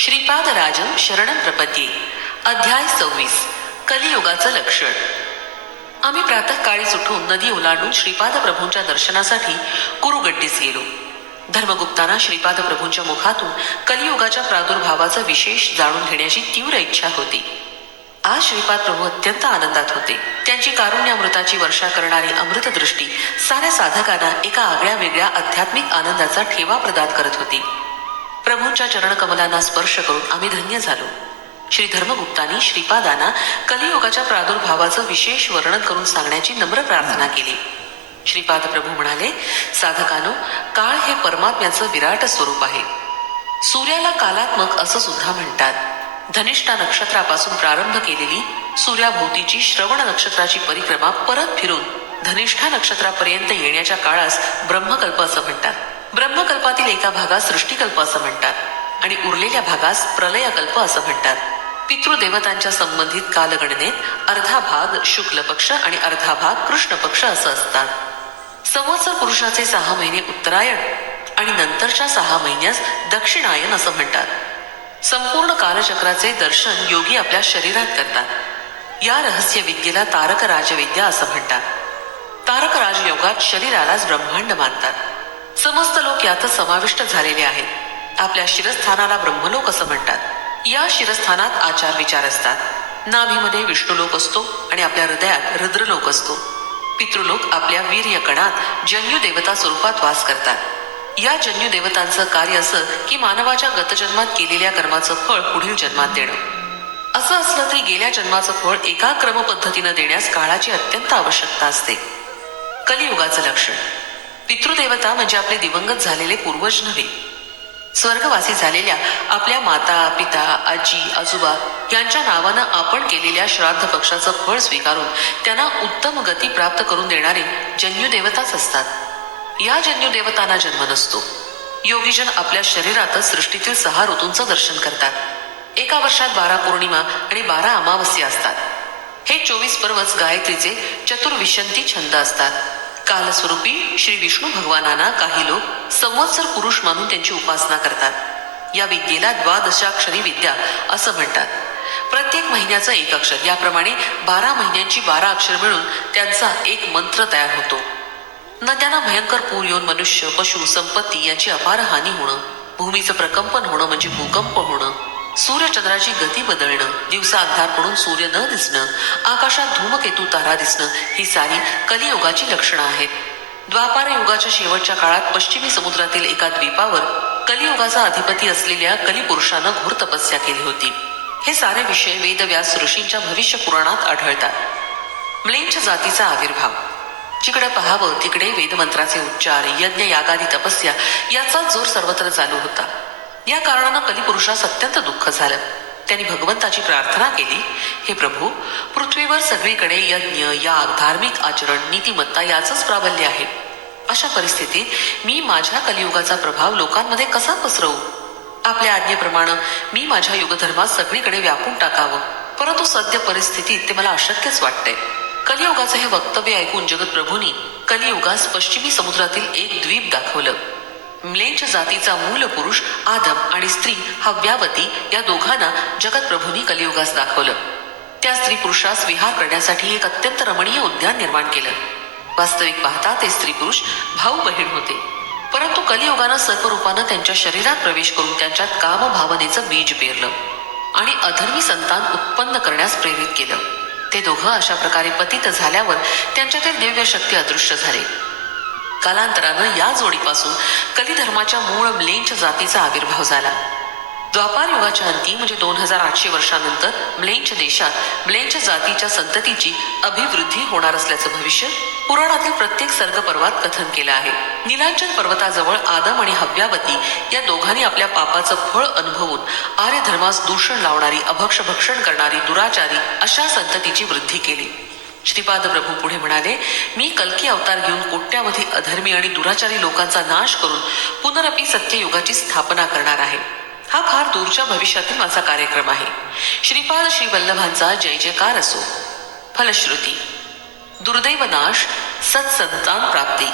श्रीपादराजं शरणं प्रपद्ये. अध्याय 26. कलियुगाचं लक्षण. आम्ही प्रातःकाळीच उठून नदी ओलांडून श्रीपाद प्रभूंच्या दर्शनासाठी कुरुगड्डीस गेलो. धर्मगुप्तांना श्रीपाद प्रभूंच्या मुखातून कलियुगाच्या प्रादुर्भावाचा विशेष जाणून घेण्याची तीव्र इच्छा होती. आज श्रीपाद प्रभू अत्यंत आनंदात होते. त्यांची कारुण्यामृताची वर्षा करणारी अमृतदृष्टी साऱ्या साधकांना एका आगळ्या वेगळ्या आध्यात्मिक आनंदाचा ठेवा प्रदान करत होती. प्रभूंच्या चरणकमलांना स्पर्श करून आम्ही धन्य झालो. श्री धर्मगुप्तांनी श्रीपादांना कलियुगाच्या प्रादुर्भावाचं विशेष वर्णन करून सांगण्याची नम्र प्रार्थना केली. श्रीपाद प्रभू म्हणाले, साधकानो, काळ हे परमात्म्याचं विराट स्वरूप आहे. सूर्याला कालात्मक असं सुद्धा म्हणतात. धनिष्ठा नक्षत्रापासून प्रारंभ केलेली सूर्याभोवतीची श्रवण नक्षत्राची परिक्रमा परत फिरून धनिष्ठा नक्षत्रापर्यंत येण्याच्या काळास ब्रह्मकल्प असं म्हणतात. ब्रह्मकल्पातील एका भागास सृष्टिकल्प असं म्हणतात आणि उरलेल्या भागास प्रलयकल्प असं म्हणतात. पितृदेवतांच्या संबंधित कालगणनेत अर्धा भाग शुक्ल पक्ष आणि अर्धा भाग कृष्ण पक्ष असं असतात. संवत्सर पुरुषाचे 6 महिने उत्तरायण आणि नंतरच्या 6 महिन्यास दक्षिणायन असं म्हणतात. संपूर्ण कालचक्राचे दर्शन योगी आपल्या शरीरात करतात. या रहस्य विद्येला तारक राजविद्या असं म्हणतात. तारक राजयोगात शरीरालाच ब्रह्मांड मानतात. समस्त लोक यातच समाविष्ट झालेले आहेत. आपल्या शिरस्थानाला ब्रह्मलोक असं म्हणतात. या शिरस्थानात आचार विचार असतात. नाभीमध्ये विष्णुलोक असतो आणि आपल्या हृदयात रुद्रलोक असतो. पितृलोक आपल्या वीर्य कणात जन्यू देवता स्वरूपात वास करतात. या जन्यू देवतांचं कार्य असं की मानवाच्या गतजन्मात केलेल्या कर्माचं फळ पुढील जन्मात देणं. असं असलं तरी गेल्या जन्माचं फळ एका क्रमपद्धतीनं देण्यास काळाची अत्यंत आवश्यकता असते. कलियुगाचं लक्षण. पितृदेवता म्हणजे आपले दिवंगत झालेले पूर्वज नव्हे. स्वर्गवासी झालेल्या आपल्या माता पिता आजी आजोबा यांच्या नावानं आपण केलेल्या श्राद्ध पक्षाचं फळ स्वीकारून त्यांना उत्तम गती प्राप्त करून देणारे जन्यू देवताच असतात. या जन्यू देवतांना जन्म नसतो. योगीजन आपल्या शरीरातच सृष्टीतील 6 ऋतूंचं दर्शन करतात. एका वर्षात 12 पौर्णिमा आणि 12 अमावस्या असतात. हे 24 पर्वच गायत्रीचे चतुर्विशंती छंद असतात. कालस्वरूपी श्री विष्णू भगवानांना काही लोक संवत्सर पुरुष मानून त्यांची उपासना करतात. या विद्येला द्वादशाक्षरी विद्या असं म्हणतात. प्रत्येक महिन्याचं एक अक्षर, याप्रमाणे 12 महिन्यांची 12 अक्षर मिळून त्यांचा एक मंत्र तयार होतो. नद्यांना भयंकर पूर येऊन मनुष्य पशु संपत्ती यांची अपार हानी होणं, भूमीचं प्रकंपन होणं म्हणजे भूकंप होणं, सूर्यचंद्राची गती बदलणं, दिवसा अंधार पडून सूर्य न दिसणं, आकाशात धूमकेतू तारा दिसणं ही सारी कलियुगाची लक्षणं आहेत. द्वापार युगाच्या शेवटच्या काळात पश्चिमी समुद्रातील एका द्वीपावर कलियुगाचा अधिपती असलेल्या कलिपुरुषानं घोर तपस्या केली होती. हे सारे विषय वेदव्यास ऋषींच्या भविष्य पुराणात आढळतात. म्लेच्छ जातीचा आविर्भाव. जिकडे पाहावं तिकडे वेदमंत्राचे उच्चार, यज्ञ यागादी तपस्या याचा जोर सर्वत्र चालू होता. या कारणानं कलिपुरुषास अत्यंत दुःख झालं. त्यांनी भगवंताची प्रार्थना केली, हे प्रभू, पृथ्वीवर सगळीकडे यज्ञ याग धार्मिक आचरण नीतिमत्ता याचंच प्राबल्य आहे. अशा परिस्थितीत मी माझ्या कलियुगाचा प्रभाव लोकांमध्ये कसा पसरवू? आपल्या आज्ञेप्रमाणे मी माझ्या युगधर्मात सगळीकडे व्यापून टाकावं, परंतु सद्य परिस्थितीत ते मला अशक्यच वाटतंय. कलियुगाचं हे वक्तव्य ऐकून जगतप्रभूंनी कलियुगास पश्चिमी समुद्रातील एक द्वीप दाखवलं. म्लेच्छ जातीचा मूल पुरुष आदम आणि स्त्री हव्यावती या दोघांना जगतप्रभूंनी कलियुगास दाखवलं. त्या स्त्री पुरुषास विहार करण्यासाठी एक अत्यंत रमणीय उद्यान निर्माण केलं. वास्तविक पाहता ते स्त्री पुरुष भाऊ बहीण होते, परंतु कलियुगानं सर्वरूपानं त्यांच्या शरीरात प्रवेश करून त्यांच्यात कामभावनेचं बीज पेरलं आणि अधर्मी संतान उत्पन्न करण्यास प्रेरित केलं. ते दोघं अशा प्रकारे पतित झाल्यावर त्यांच्यातील दिव्य शक्ती अदृश्य झाले. कालांतरानं या जोडीपासून कलिधर्माच्या मूळ म्लेच्छ जातीचा आविर्भाव झाला. द्वापार युगाच्या अंती म्हणजे 2800 वर्षानंतर म्लेच्छ देशात म्लेच्छ जातीच्या संततीची अभिवृद्धी होणार असल्याचं भविष्य पुराणातील प्रत्येक सर्गपर्वात कथन केलं आहे. नीलांचल पर्वताजवळ आदम आणि हव्यावती या दोघांनी आपल्या पापाचं फळ अनुभवून आर्य धर्मास दूषण लावणारी अभक्ष भक्षण करणारी दुराचारी अशा संततीची वृद्धी केली. श्रीपाद प्रभू पुढे म्हणाले, मी कल्की अवतार घेऊन कोट्यावधी अधर्मी आणि दुराचारी लोकांचा नाश करून पुनरपी सत्ययुगाची स्थापना करणार आहे. हा फार दूरच्या भविष्यातील माझा कार्यक्रम आहे. श्रीपाद श्री वल्लभांचा जय जयकार असो. फलश्रुती. दुर्दैव नाश, सत्संतान प्राप्ती.